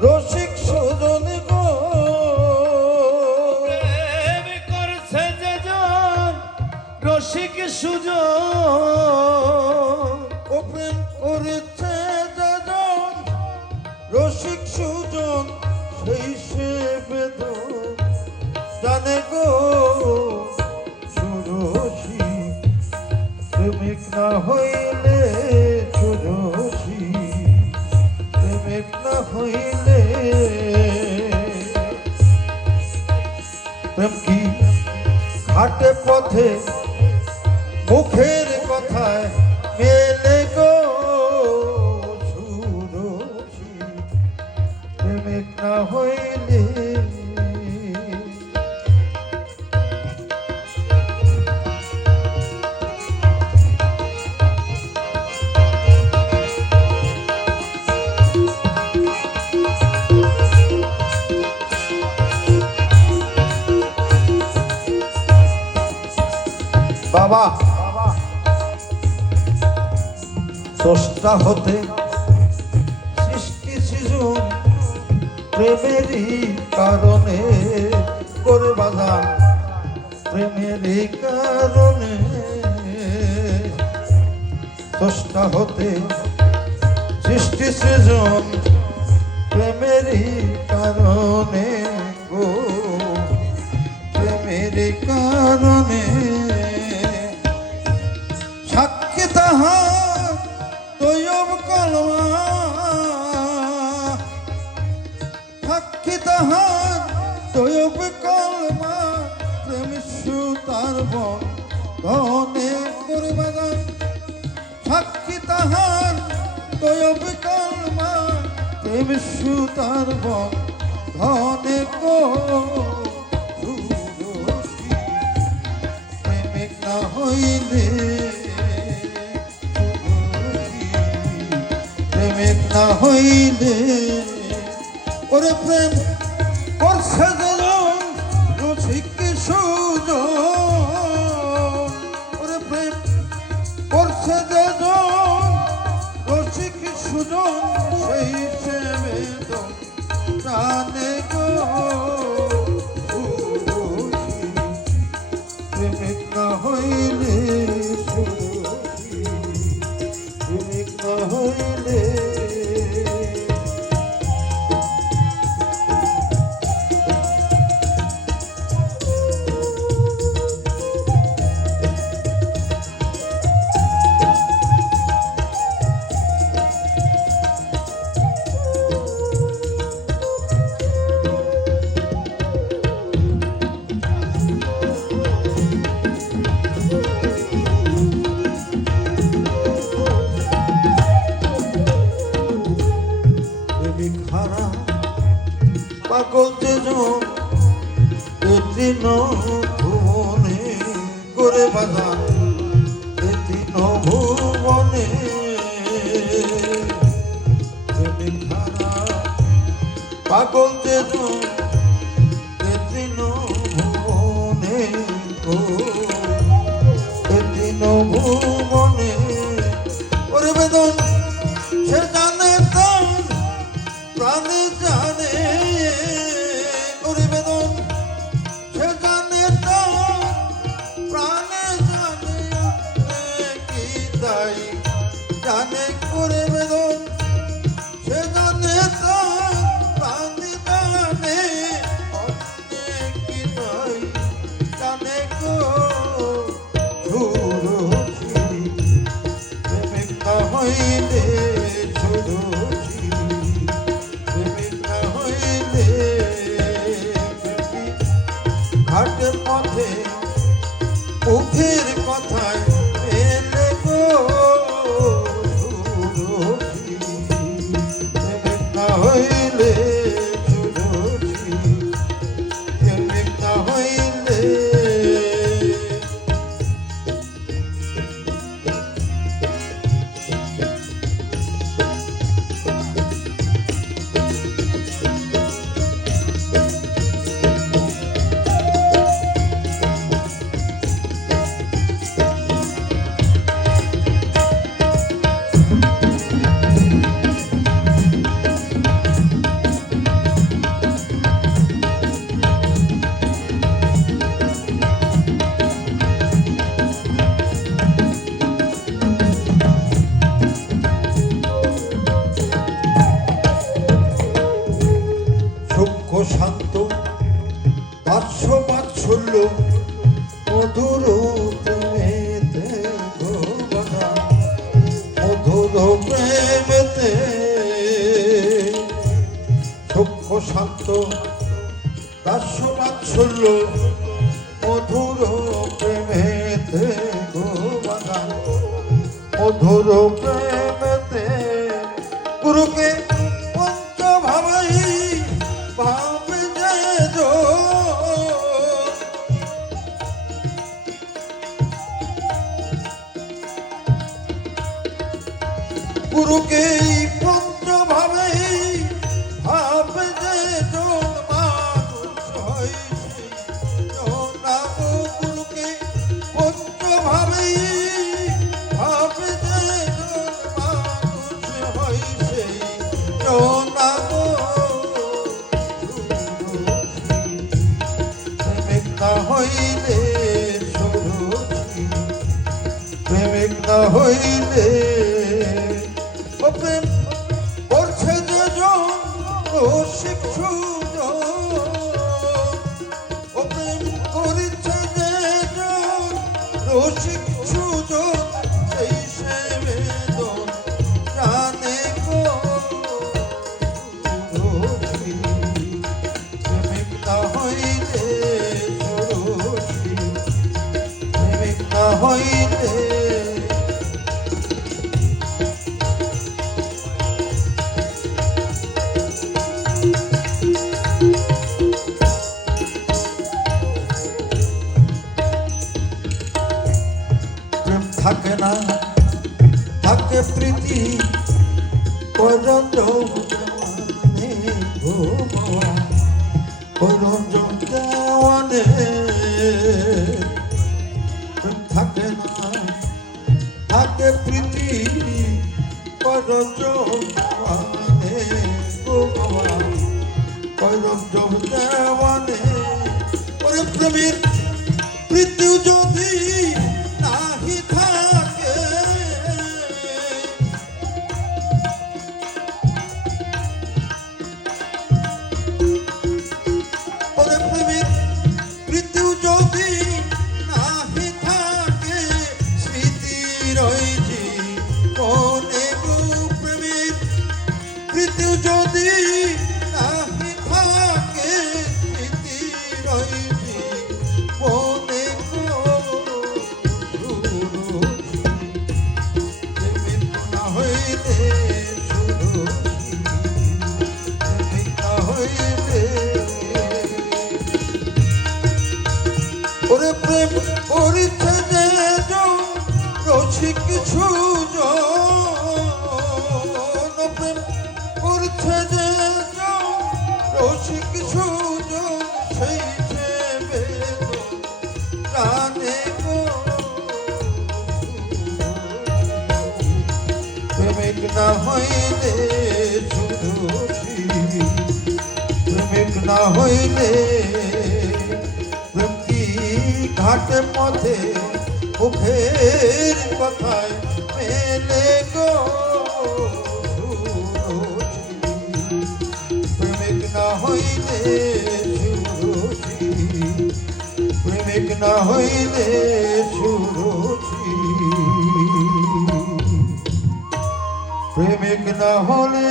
রসিক সুজন গো প্রেম করছে যেজন রসিক সুজন, ও প্রেম করেছে যেজন রসিক সুজন সেই সে বেদন জানে গো সুরসী প্রেমিক না হইলে সুরসী প্রেমিক না হইলে প্রেম কি ঘাটে পথে মুখের কথায় মেলে গো সুরসী প্রেমিক না হইলে বাবা স্রষ্টা হতে সৃষ্টি সৃজন প্রেমেরই কারণে করে বাজান প্রেমেরই কারণে স্রষ্টা হতে সৃষ্টি সৃজন প্রেমেরই কারণে গো প্রেমেরই কারণে সাক্ষী তাহার তৈয়ব কলমা সাক্ষী তাহার তৈয়ব কলমা প্রেম সুতার বন ধনে করবা সাক্ষী তাহার তৈয়ব কলমা প্রেম সুতার বন ধনে গো প্রেমিক না হইলে প্রেমিক না হইলে ওরে প্রেম করছে যেজন রসিক সুজন ওরে প্রেম করছে যেজন রসিক সুজন সেই সে বেদন জানে গো প্রেমিক না হইলে প্রেমিক না হইলে পাগল যেজন এদিন ভুবনে করে বাজান এদিন ভুবনে পাগল যেজন এদিন ভুবনে গো এদিন ভুবনে ওরে বেদন সে জানে তার প্রাণে জানে ওরে বেদন সে জানে তার প্রাণে জানে কি তাই জানে করে বেদন সে জানে তার প্রাণে জানে কি তাই জানে গো সুরসী প্রেমিক না হইলে সুরসী প্রেমিক না হইলে শান্ত দাস্য বাৎসল্য মধুর প্রেমেতে গো বাধা মধুর প্রেমেতে সূক্ষ্ম শান্ত দাস্য বাৎসল্য মধুর প্রেমেতে গো বাধা মধুর প্রেমেতে গুরুকে পঞ্চভাবাই ভাবে যে গুরুকে পঞ্চভাবে ভাবে যে মানুষ হইছে নাম গুরুকে পঞ্চভাবে ভাবে যে মানুষ হইছে নাম প্রেমিক না হইলে সরসী প্রেমিক না হইলে ও প্রেম করছে যে রসিক সুজন ও প্রেম করেছে যে রসিক সুজন সেই সে বেদন জানে গো রসি প্রেমিক না হইলে সরসী প্রেমিক না হইলে থাকে না থাকে প্রীতি করঞ্জন গো বাবা করঞ্জন দেওয়ানে থাকে না থাকে প্রীতি করঞ্জন গো বাবা করঞ্জন দেওয়ানে ওরে প্রেমের প্রীতি যদি নাহি থাকে ওরে প্রেমিক প্রীতি যদি নাহি থাকে স্মৃতি রয়েছে মনে গো প্রেমিক প্রীতি যদি নাহি থাকে স্মৃতি রয়েছে মনে গো ওরে প্রেম করিছে যে রসিক সুজন প্রেম করিছে যে রসিক সুজন সেই যে জানে গো প্রেমিক না হইলে সুরসী প্রেমিক না হইলে ঘাটে পথে মুখের কথায় মেলে গো প্রেমিক না হইলে সুরসী প্রেমিক না হইলে সুরসী প্রেমিক না হলে